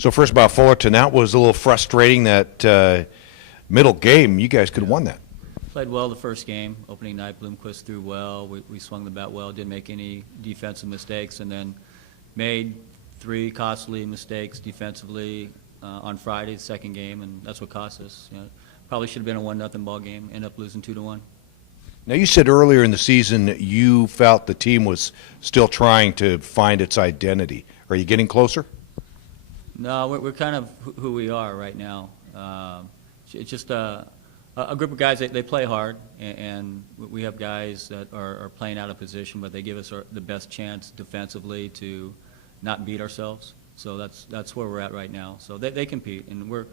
So first about Fullerton, that was a little frustrating that middle game. You guys could have won that. Played well the first game. Opening night, Bloomquist threw well. We swung the bat well, didn't make any defensive mistakes, and then made 3 costly mistakes defensively on Friday, the second game, and that's what cost us. Probably should have been a 1-0 ball game. Ended up losing 2-1. Now, you said earlier in the season you felt the team was still trying to find its identity. Are you getting closer? No, we're kind of who we are right now. It's just a group of guys, they play hard, and we have guys that are playing out of position, but they give us the best chance defensively to not beat ourselves. So that's where we're at right now. So they compete, and we're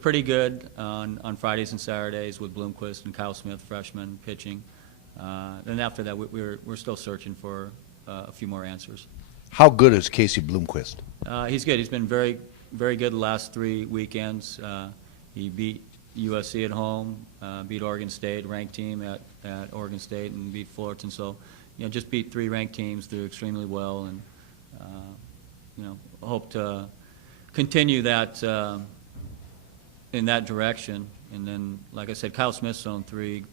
pretty good on Fridays and Saturdays with Bloomquist and Kyle Smith, freshman, pitching. Then after that, we're still searching for a few more answers. How good is Casey Bloomquist? He's good. He's been very, very good the last 3 weekends. He beat USC at home, beat Oregon State, ranked team at Oregon State, and beat Fullerton. So, just beat 3 ranked teams, threw extremely well, and hope to continue that in that direction. And then, like I said, Kyle Smith's thrown 3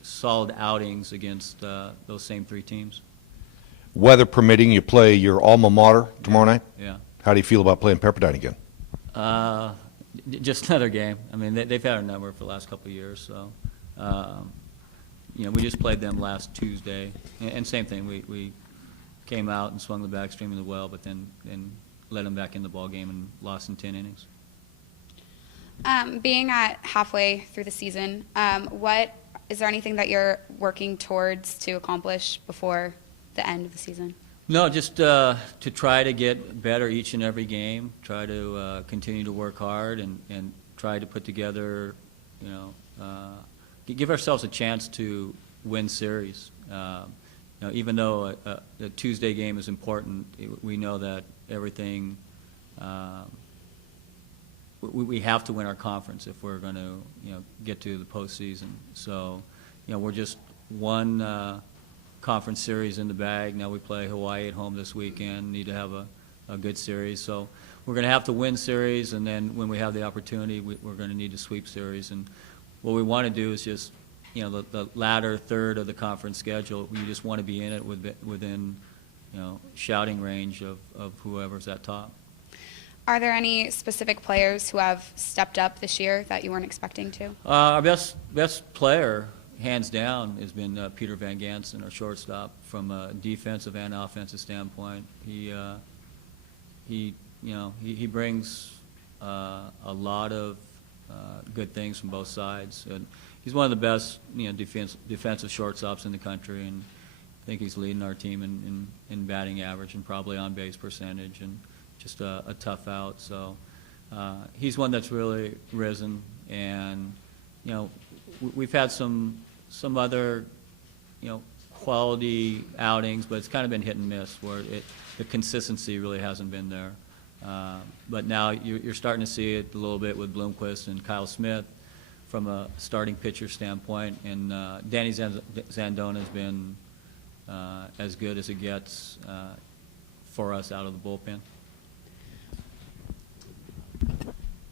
solid outings against those same 3 teams. Weather permitting, you play your alma mater tomorrow night? Yeah. How do you feel about playing Pepperdine again? Just another game. I mean, they've had our number for the last couple of years. So, we just played them last Tuesday. And same thing, we came out and swung the bat extremely well, but then let them back in the ball game and lost in 10 innings. Being at halfway through the season, is there anything that you're working towards to accomplish before the end of the season? No, just to try to get better each and every game, try to continue to work hard and try to put together, give ourselves a chance to win series. Even though the Tuesday game is important, we know that everything, we have to win our conference if we're going to, get to the postseason. So, we're just one conference series in the bag. Now we play Hawai'i at home this weekend. Need to have a good series. So we're going to have to win series, and then when we have the opportunity, we're going to need to sweep series. And what we want to do is just, the latter third of the conference schedule, we just want to be in it within, shouting range of whoever's at top. Are there any specific players who have stepped up this year that you weren't expecting to? Our best player, hands down, has been Peter Van Gansen, our shortstop, from a defensive and offensive standpoint. He brings a lot of good things from both sides. And he's one of the best, defensive shortstops in the country, and I think he's leading our team in batting average and probably on base percentage, and just a tough out. So he's one that's really risen, and we've had some other, quality outings, but it's kind of been hit and miss where the consistency really hasn't been there. But now you're starting to see it a little bit with Bloomquist and Kyle Smith from a starting pitcher standpoint, and Danny Zandona has been as good as it gets for us out of the bullpen.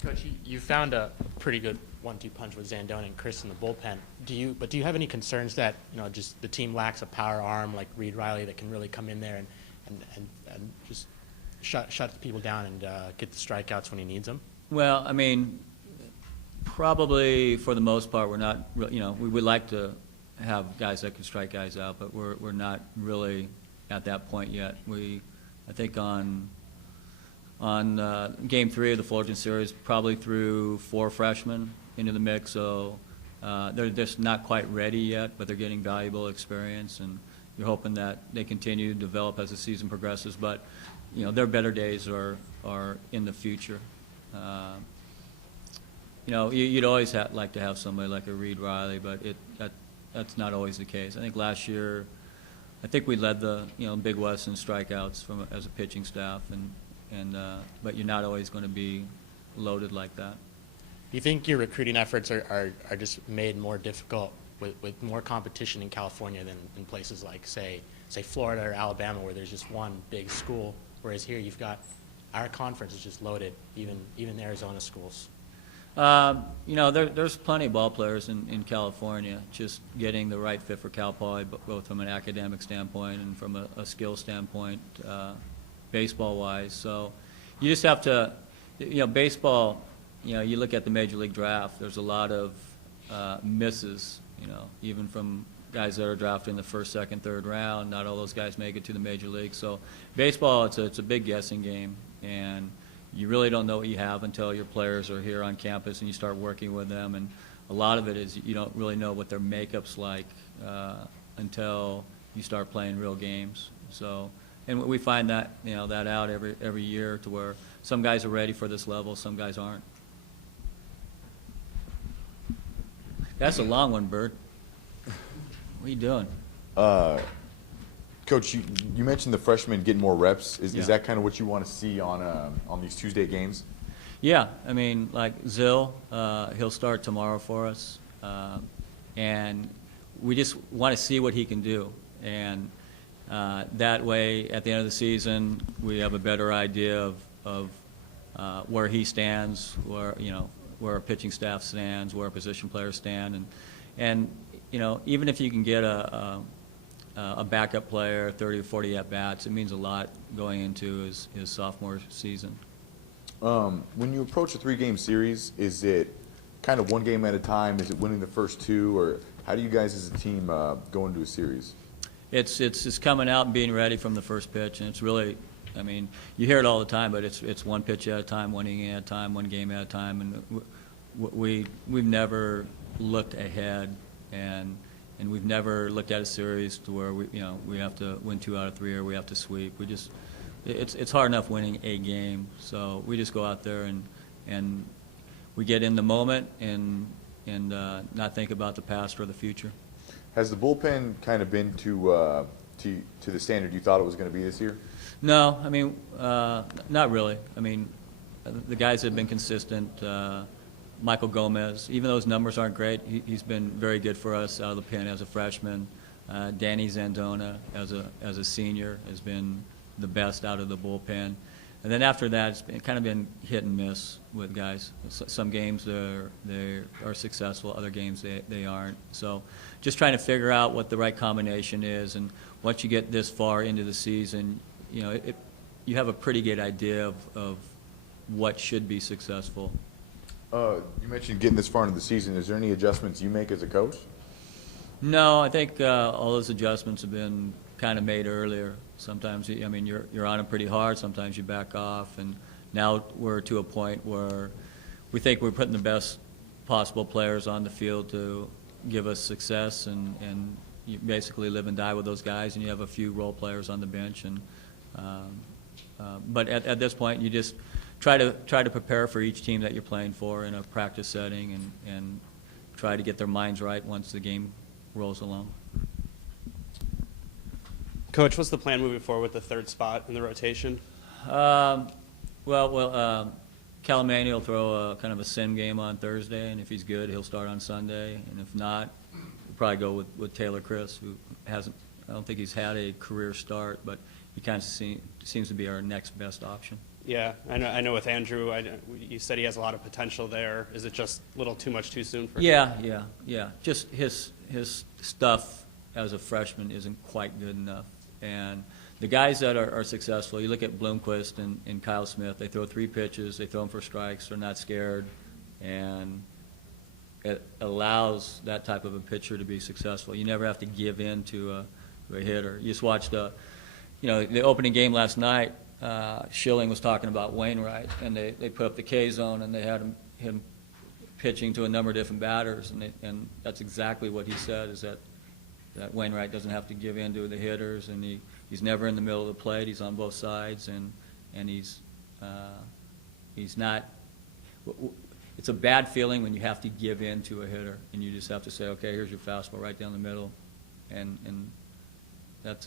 Coach, you found a pretty good 1-2 punch with Zandona and Chris in the bullpen. Do you have any concerns that just the team lacks a power arm like Reed Riley that can really come in there and just shut people down and get the strikeouts when he needs them? Well, I mean, probably for the most part, we're not. We would like to have guys that can strike guys out, but we're not really at that point yet. I think on Game 3 of the Fullerton series, probably threw 4 freshmen into the mix, so they're just not quite ready yet, but they're getting valuable experience, and you're hoping that they continue to develop as the season progresses. But their better days are in the future. You'd always like to have somebody like a Reed Riley, but that's not always the case. I think last year, we led the Big West in strikeouts as a pitching staff, but you're not always going to be loaded like that. Do you think your recruiting efforts are just made more difficult with more competition in California than in places like, say Florida or Alabama, where there's just one big school, whereas here you've got our conference is just loaded, even Arizona schools. There's plenty of ball players in California. Just getting the right fit for Cal Poly, both from an academic standpoint and from a skill standpoint, baseball-wise. So you just have to, baseball. You look at the Major League draft. There's a lot of misses. Even from guys that are drafted in the first, second, third round. Not all those guys make it to the Major League. So baseball, it's a big guessing game, and you really don't know what you have until your players are here on campus and you start working with them. And a lot of it is you don't really know what their makeup's like until you start playing real games. So, and we find that that out every year, to where some guys are ready for this level, some guys aren't. That's a long one, Bert. What are you doing? Coach, you mentioned the freshmen getting more reps. Yeah. Is that kind of what you want to see on these Tuesday games? Yeah, I mean, like Zill, he'll start tomorrow for us, and we just want to see what he can do. And that way, at the end of the season, we have a better idea of where he stands, where our pitching staff stands, where our position players stand, and even if you can get a backup player, 30 or 40 at-bats, it means a lot going into his sophomore season. When you approach a 3-game series, is it kind of one game at a time? Is it winning the first 2? Or how do you guys as a team go into a series? It's just coming out and being ready from the first pitch, and it's really, I mean, you hear it all the time, but it's one pitch at a time, one inning at a time, one game at a time, and we've never looked ahead, and we've never looked at a series to where we have to win 2 out of 3 or we have to sweep. It's hard enough winning a game, so we just go out there and we get in the moment and not think about the past or the future. Has the bullpen kind of been to the standard you thought it was going to be this year? No, I mean, not really. I mean, the guys have been consistent. Michael Gomez, even though his numbers aren't great, he's been very good for us out of the pen as a freshman. Danny Zandona, as a senior, has been the best out of the bullpen. And then after that, it's kind of been hit and miss with guys. Some games they are successful, other games they aren't. So just trying to figure out what the right combination is, and once you get this far into the season, you have a pretty good idea of what should be successful. You mentioned getting this far into the season. Is there any adjustments you make as a coach? No, I think all those adjustments have been kind of made earlier. Sometimes, I mean, you're on them pretty hard. Sometimes you back off, and now we're to a point where we think we're putting the best possible players on the field to give us success, and you basically live and die with those guys, and you have a few role players on the bench. And but at this point, you just try to prepare for each team that you're playing for in a practice setting, and try to get their minds right once the game rolls along. Coach, what's the plan moving forward with the third spot in the rotation? Cal Manny will throw a kind of a sim game on Thursday, and if he's good, he'll start on Sunday. And if not, we'll probably go with Taylor Chris, who hasn't, I don't think he's had a career start, but he kind of seems to be our next best option. Yeah, I know with Andrew, you said he has a lot of potential there. Is it just a little too much too soon for him? Yeah. Just his stuff as a freshman isn't quite good enough. And the guys that are successful, you look at Bloomquist and Kyle Smith, they throw 3 pitches, they throw them for strikes, they're not scared, and it allows that type of a pitcher to be successful. You never have to give in to a hitter. You just watched the opening game last night. Schilling was talking about Wainwright, and they put up the K zone, and they had him pitching to a number of different batters, and that's exactly what he said, is that Wainwright doesn't have to give in to the hitters, and he's never in the middle of the plate. He's on both sides, and he's not. It's a bad feeling when you have to give in to a hitter, and you just have to say, okay, here's your fastball right down the middle, and that's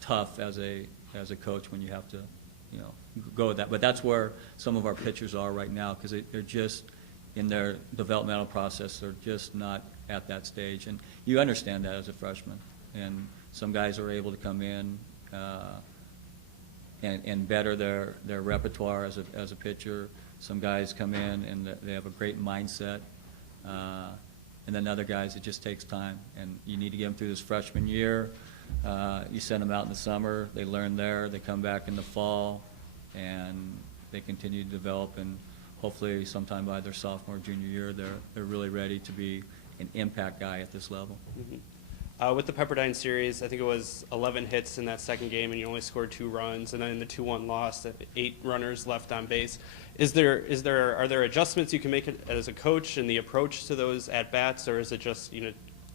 tough as a coach when you have to go with that. But that's where some of our pitchers are right now, because they're just in their developmental process. They're just not at that stage, and you understand that as a freshman. And some guys are able to come in and better their repertoire as a pitcher. Some guys come in and they have a great mindset, and then other guys, it just takes time. And you need to get them through this freshman year. You send them out in the summer, they learn there, they come back in the fall, and they continue to develop, and hopefully sometime by their sophomore, junior year, they're really ready to be an impact guy at this level. With the Pepperdine series, I think it was 11 hits in that second game, and you only scored 2 runs. And then in the 2-1 loss, 8 runners left on base. Are there adjustments you can make as a coach in the approach to those at bats, or is it just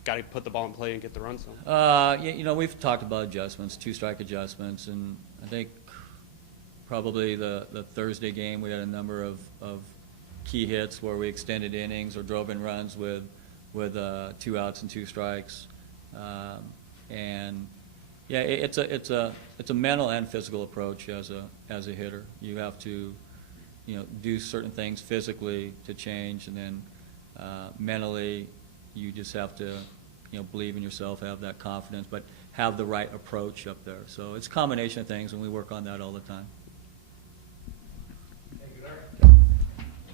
got to put the ball in play and get the runs home? We've talked about adjustments, 2-strike adjustments, and I think probably the Thursday game we had a number of key hits where we extended innings or drove in runs with 2 outs and 2 strikes. And yeah, it's a mental and physical approach as a hitter. You have to, do certain things physically to change, and then mentally, you just have to, believe in yourself, have that confidence, but have the right approach up there. So it's a combination of things, and we work on that all the time.